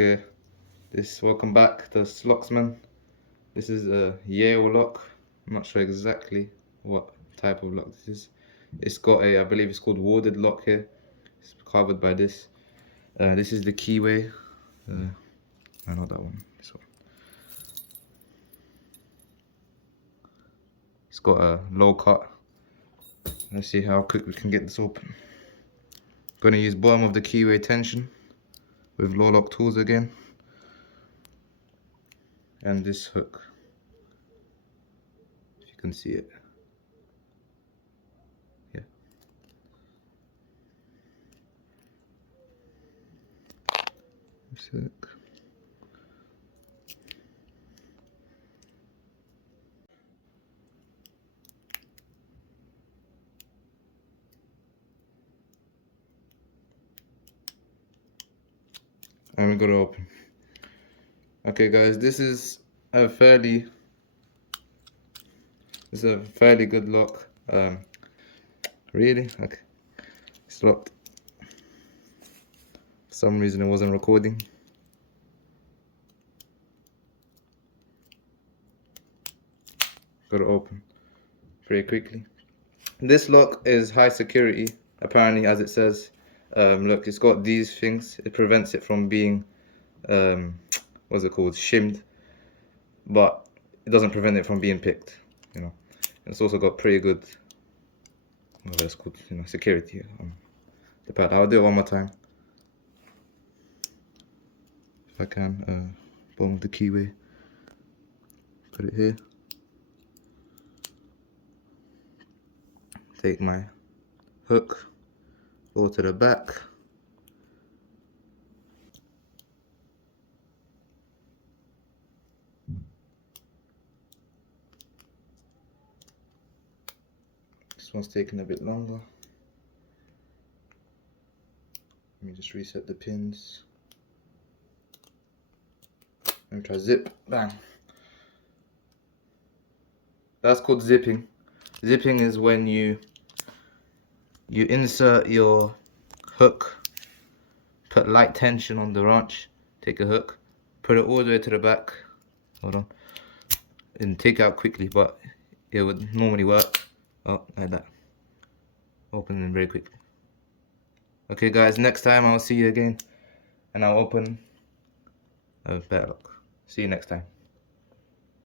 Okay, welcome back to Slocksman. This is a Yale lock. I'm not sure exactly what type of lock this is. It's got a, I believe it's called warded lock here. It's covered by this. This is the keyway. I know that one. This one. It's got a low cut. Let's see how quick we can get this open. Gonna use bottom of the keyway tension with low lock tools again, and this hook, if you can see it. Yeah. This hook. And we got to open. Okay guys, this is a fairly good lock. Really? Okay. It's locked. For some reason it wasn't recording. Got to open pretty quickly. This lock is high security, apparently, as it says. Look, it's got these things. It prevents it from being what's it called, shimmed, but it doesn't prevent it from being picked, you know. And it's also got pretty good, well, that's called, you know, security on the pad. I'll do it one more time if I can. Bottom of the keyway, put it here, take my hook, go to the back, this one's taking a bit longer. Let me just reset the pins. Let me try zip, bang. That's called zipping. Zipping is when you insert your hook, put light tension on the wrench, take a hook, put it all the way to the back, hold on, and take out quickly, but it would normally work, oh, like that, open very quickly. Okay guys, next time I'll see you again, and I'll open a padlock. See you next time.